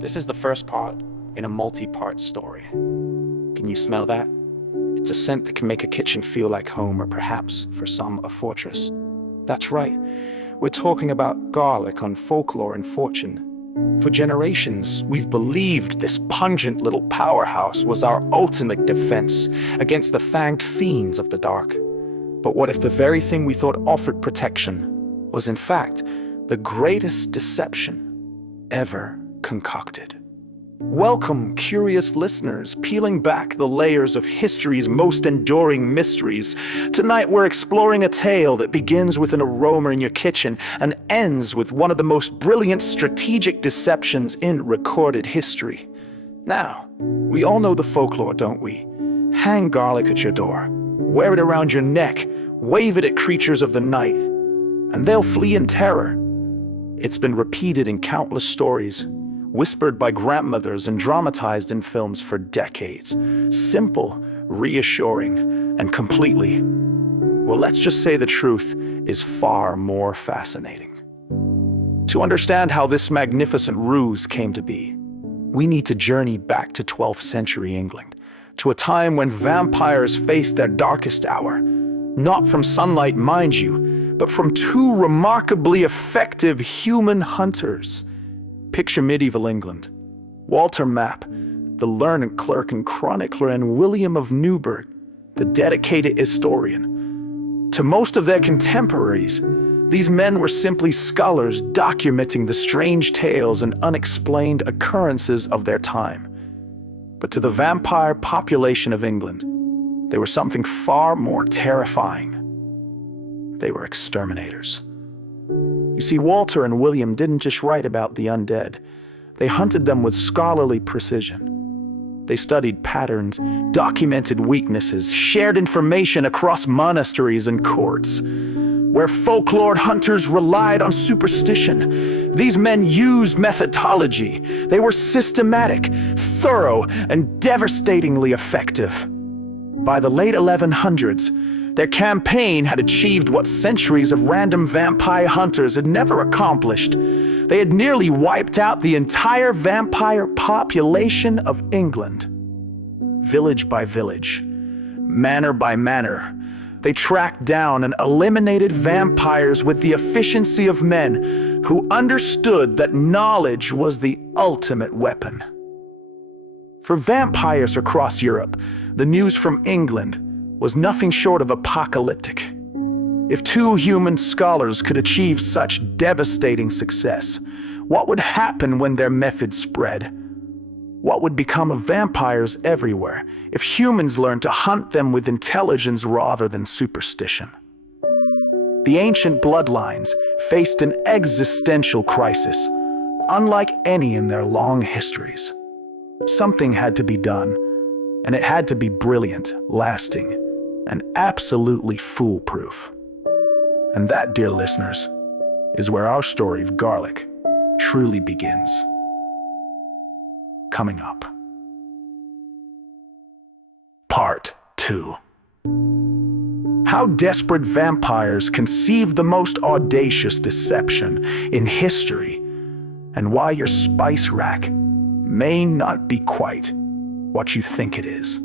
This is the first part in a multi-part story. Can you smell that? It's a scent that can make a kitchen feel like home, or perhaps, for some, a fortress. That's right. We're talking about garlic on Folklore and Fortune. For generations, we've believed this pungent little powerhouse was our ultimate defense against the fanged fiends of the dark. But what if the very thing we thought offered protection was in fact the greatest deception ever concocted? Welcome, curious listeners, peeling back the layers of history's most enduring mysteries. Tonight we're exploring a tale that begins with an aroma in your kitchen and ends with one of the most brilliant strategic deceptions in recorded history. Now, we all know the folklore, don't we? Hang garlic at your door, wear it around your neck, wave it at creatures of the night, and they'll flee in terror. It's been repeated in countless stories, whispered by grandmothers and dramatized in films for decades. Simple, reassuring, and completely, well, let's just say the truth is far more fascinating. To understand how this magnificent ruse came to be, we need to journey back to 12th century England, to a time when vampires faced their darkest hour, not from sunlight, mind you, but from two remarkably effective human hunters. Picture medieval England. Walter Map, the learned clerk and chronicler, and William of Newburgh, the dedicated historian. To most of their contemporaries, these men were simply scholars documenting the strange tales and unexplained occurrences of their time. But to the vampire population of England, they were something far more terrifying. They were exterminators. You see, Walter and William didn't just write about the undead. They hunted them with scholarly precision. They studied patterns, documented weaknesses, shared information across monasteries and courts. Where folklore hunters relied on superstition, these men used methodology. They were systematic, thorough, and devastatingly effective. By the late 1100s, their campaign had achieved what centuries of random vampire hunters had never accomplished. They had nearly wiped out the entire vampire population of England. Village by village, manor by manor, they tracked down and eliminated vampires with the efficiency of men who understood that knowledge was the ultimate weapon. For vampires across Europe, the news from England was nothing short of apocalyptic. If two human scholars could achieve such devastating success, what would happen when their methods spread? What would become of vampires everywhere if humans learned to hunt them with intelligence rather than superstition? The ancient bloodlines faced an existential crisis, unlike any in their long histories. Something had to be done, and it had to be brilliant, lasting, and absolutely foolproof. And that, dear listeners, is where our story of garlic truly begins. Coming up. Part 2. How desperate vampires conceived the most audacious deception in history, and why your spice rack may not be quite what you think it is.